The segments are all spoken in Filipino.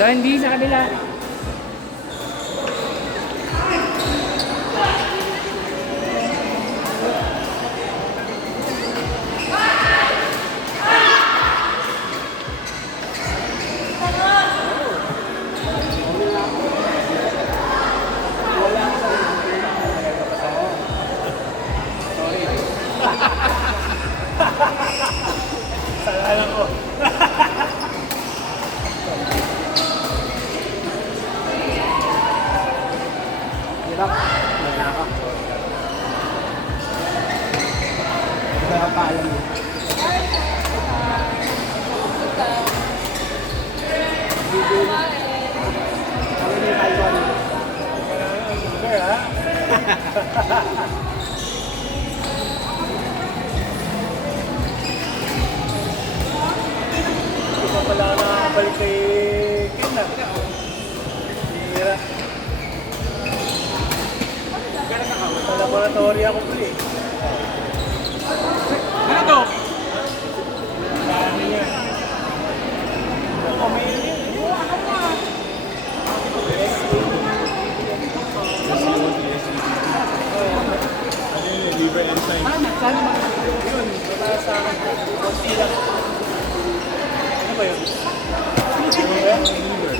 Dahil hindi sa kabila. Alam ko. Hirap. Nagkaka. Kaya pa alam mo. Kami ni Taiwan. Sugar, ha? Hindi pa pala nakakabalik kay Ken, ha? Hira. Sa laboratory ako po, eh. Ano to? Dami niya. May liver enzyme. Sana mag- Yun, wala sa akin. Konti lang. Ano ba yun? Liver.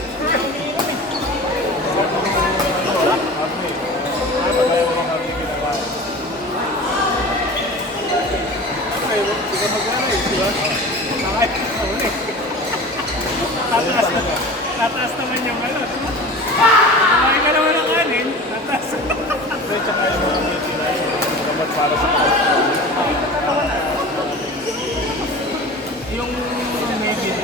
Tataas naman yung ano. Kumain ka naman ng kanin, tataas. Pero tsaka yung mga meeting na yun, gamot para sa yung meeting,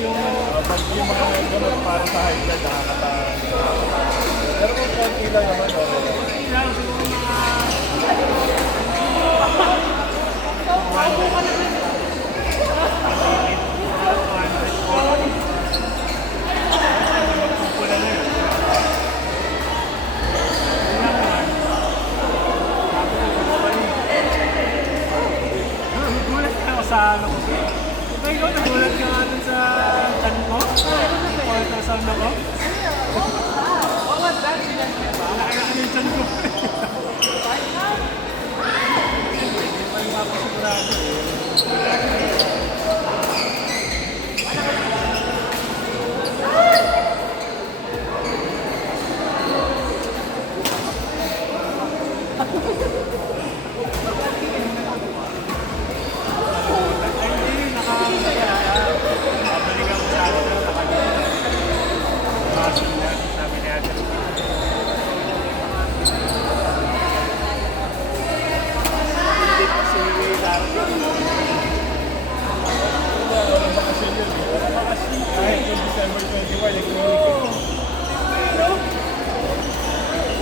yung na yung mga gamot para sa high blood, nakakatawa. Pero kung konti lang naman, sa ano ko. Diba ikaw, nagulat ka nga dun sa chan ko? Ultrasound ako? Nakakala yung chan ko. Hindi pa yung mapasigurado.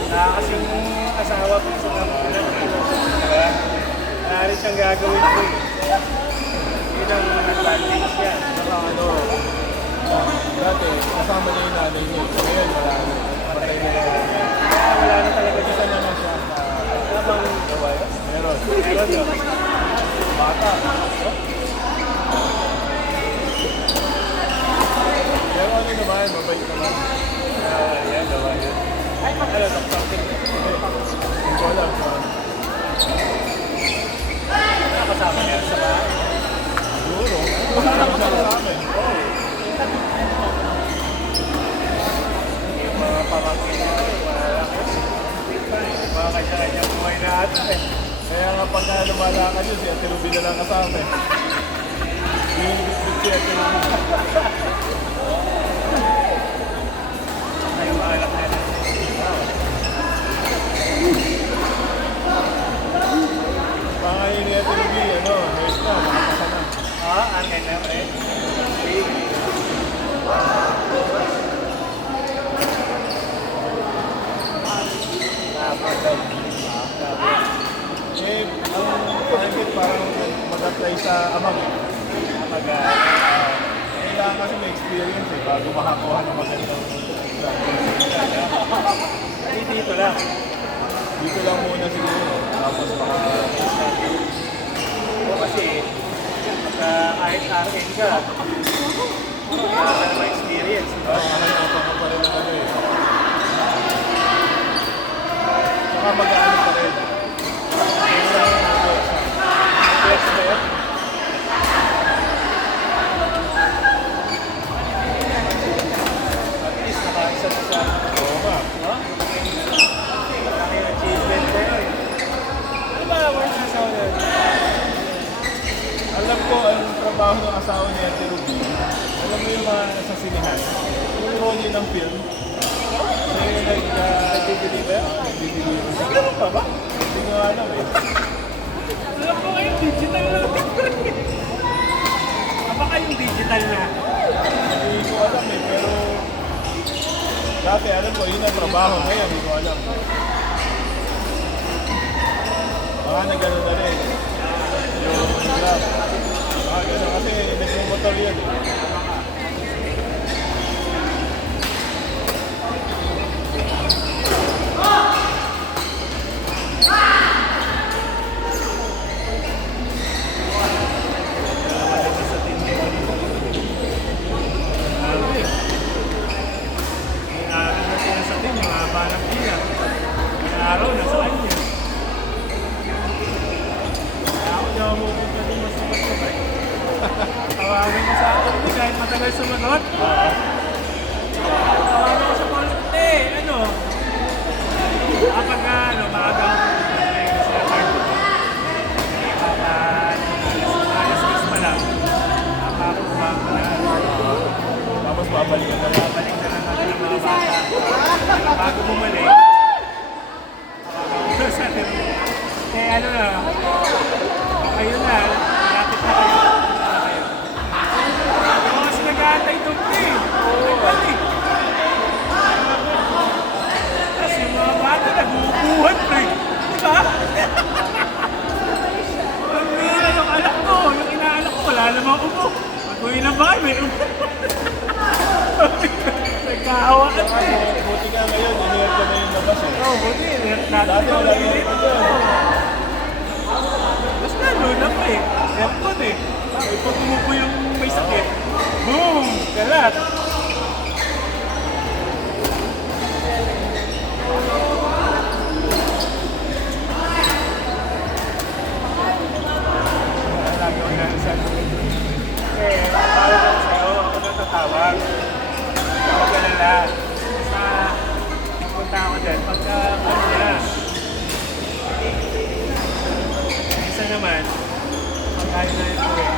Kasi yung asawa ko sa kamulan, maaari siyang gagawin ko. Yun ang advantage niya. Saka ano, dati kasama niya yung nanay niya. Ngayon wala na. Patay na yung nanay niya. Wala na talaga Isa naman siya sa habang gawa yun. meron. Meron yun. Bata. Pero ano naman, mabait naman. Yan, gawa yun. Ano, doktor din. Hindi ko alam. Nakasama niya sa bahay. Siguro. Kasama siya sa amin. Yung mga pamangkin niya, wala ko. Mga kanya-kanyang buhay na ata eh. Kaya nga pagka lumalakad yun, si Ate Ruby na lang kasama eh. Yung bitbit si Ate Ruby. Ay, mga anak nila. Pangayon ni Ate Ruby, ano, nurse na, makapasa na. Ang kanya eh. Eh, ang pangit parang mag-apply sa amag. Kailangan kasi may experience eh, bago makakuha ng magandang dito lang. Dito lang muna siguro. Tapos makakarating. O kasi, kahit RN ka, wala ka naman experience, di ba? Nakakarating ka pa rin ng ano eh. Saka mag-ano pa rin. Flex ba yan? At least nakaisa na sa, Oo nga. no? Malaking achievement na yun. Ano ba work na sa ulit? Alam ko ang trabaho ng asawa ni Ate Ruby. Alam mo yung mga sa sinihan. Yung role ng film. Siya yung nag-deliver. Nag-deliver. Ganun pa ba? Hindi ko alam eh. Alam ko ngayon, digital na. Baka yung digital na. Hindi ko alam eh. Pero dati alam ko yun ang trabaho. Ngayon hindi ko alam. Baka nagano na rin. Yung grab. Baka gano'n kasi nagmumotor yun eh. Araw na sa kanya. Kaya ako daw mo punta din mas sabay. Tawagin mo sa akin kahit matagal sumagot. Tawagin ko sa call. Ano? Kapag ano, maaga ako sa card. Alas 6 pa lang. Nakakakuha ko na. Tapos babalikan na lang. Babalik na lang natin ang mga bata. Bago bumalik. Ano na, ayun na, lapit na kayo. Ako kasi nag-aantay doon eh. Nagbalik. Tapos yung mga bata nag-uupuhan pa eh. Diba? Yung anak ko, yung inaanak ko, wala namang upo. Pag-uwi na ba, may upo. Nagkahawaan pa eh. Buti ka ngayon, inihit ko na yung labas eh. Oo, buti. Dati wala yung aircon dyan. Mas lalo na pa eh. Aircon eh. Pag tumupo yung may sakit, boom! Kalat! Tawag ako sa'yo, ako natatawag. Tawag ka na lang. Basta, punta ako dyan. Pagka, ano na. Isa naman, pagkain na ito eh.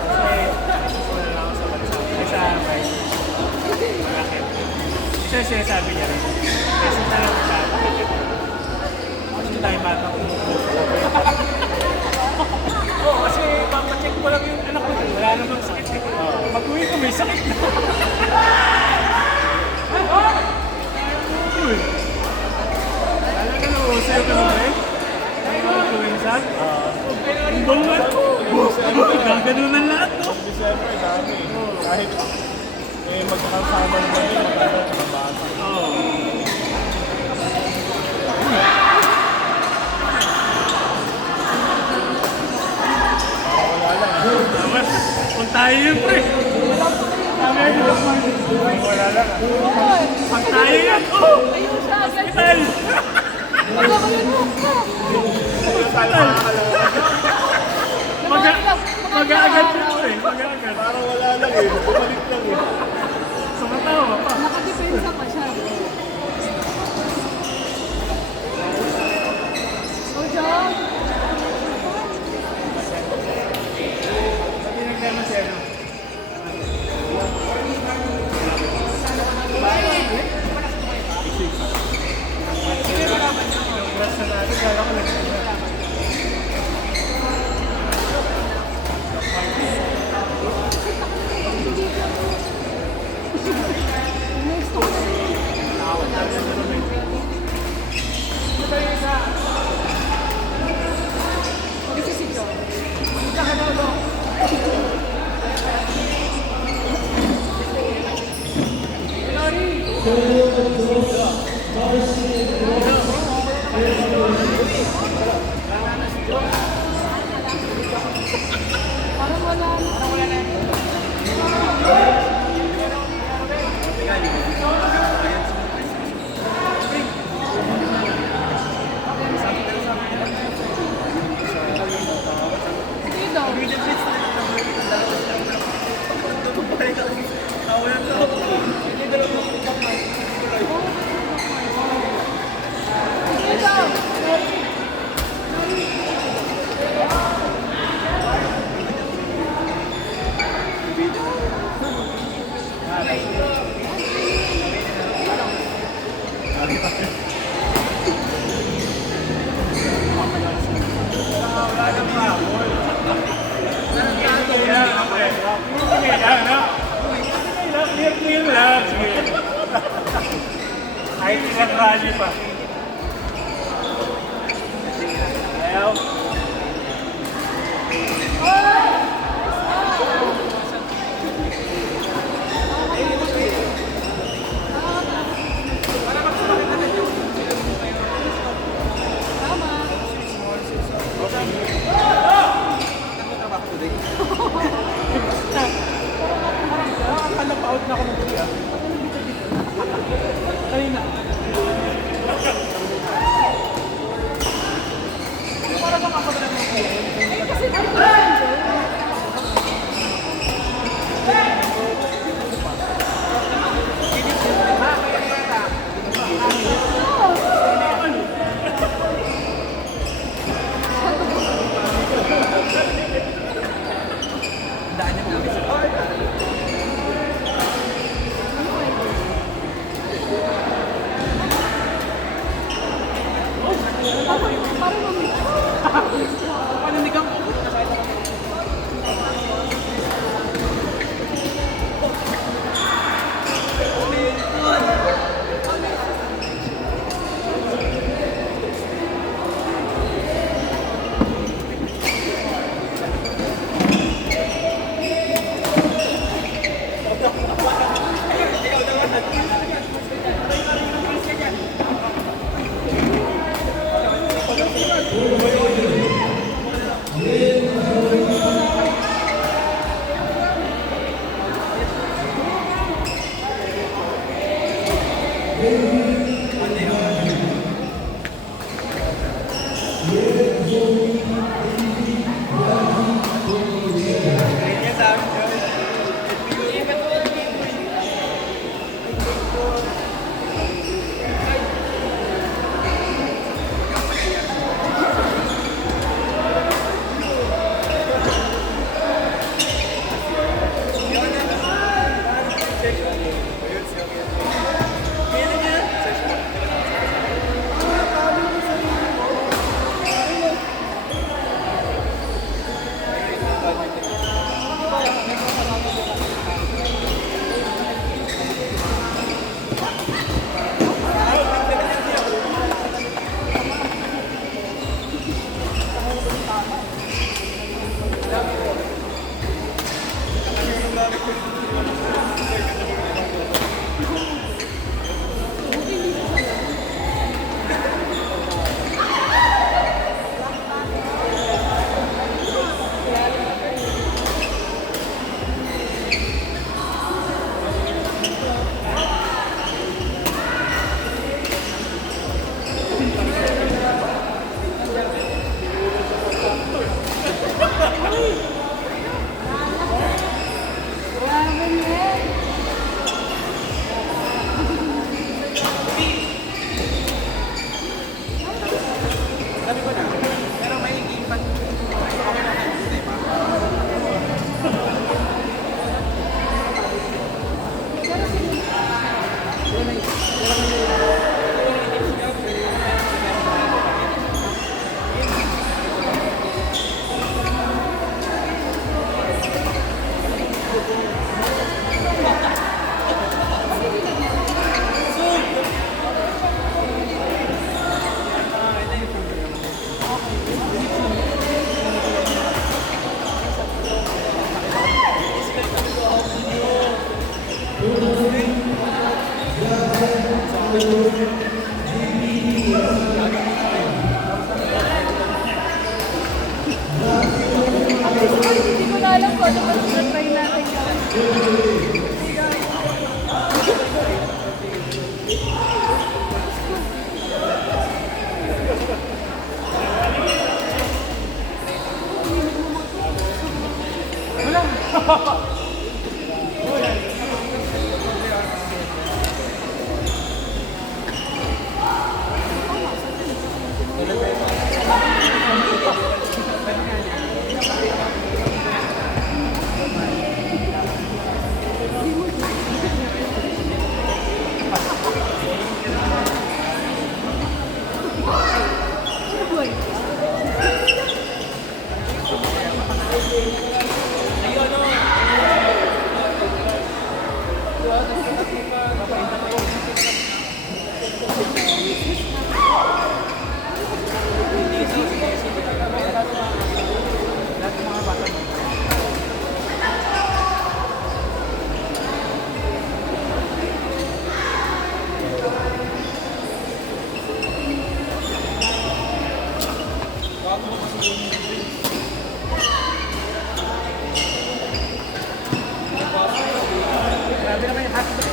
Kasi, wala lang ako sa bansa. Kasi may malaki. Isa siya sabi niya rin. Kasi na lang sa kasi tayo bata ko. Oo, kasi papacheck ko lang yung anak ko. Wala namang sakit eh. Pag-uwi ko may sakit na. Uy! Talaga na uso yung ano eh? Ang influenza? Ang bangan ko! Gaganunan lahat to! December, dami. Kahit magkakasama naman yun, magkakaroon sa bata. Kung tayo yun, pre. Wala lang. Pag tayo yan, hospital! Mag-aagad yun, pre. Mag-aagad. Parang wala lang eh, bumalik lang eh. Sumatawa pa. Nakadepensa pa siya. Oh, John! Sabi naglaman siya, no? Basta natin, kala ko naglaman. Parang wala na. Dito. Dito. Clear lang. Ay, ilang rally pa. Ayaw. Akala pa out na ako ng kuya. Kanina. Para bang ako na lang ng kuya? Kasi dito lang.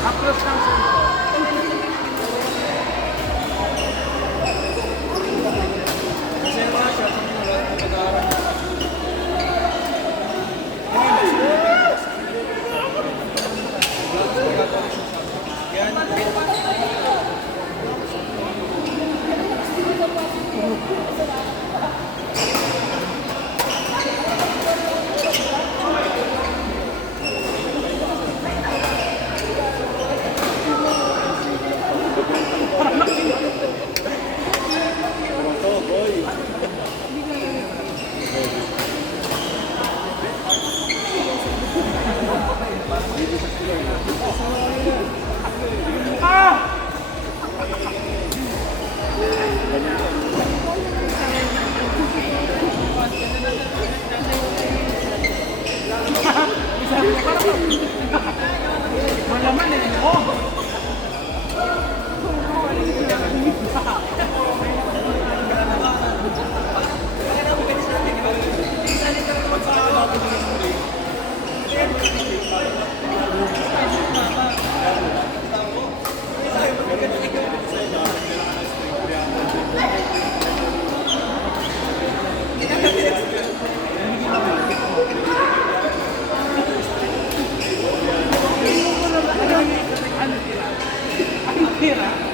Approach ng cellphone. Kasi yung mga shot, hindi wala nang nag-aaral. Malaman eh. Oh! Ano tira?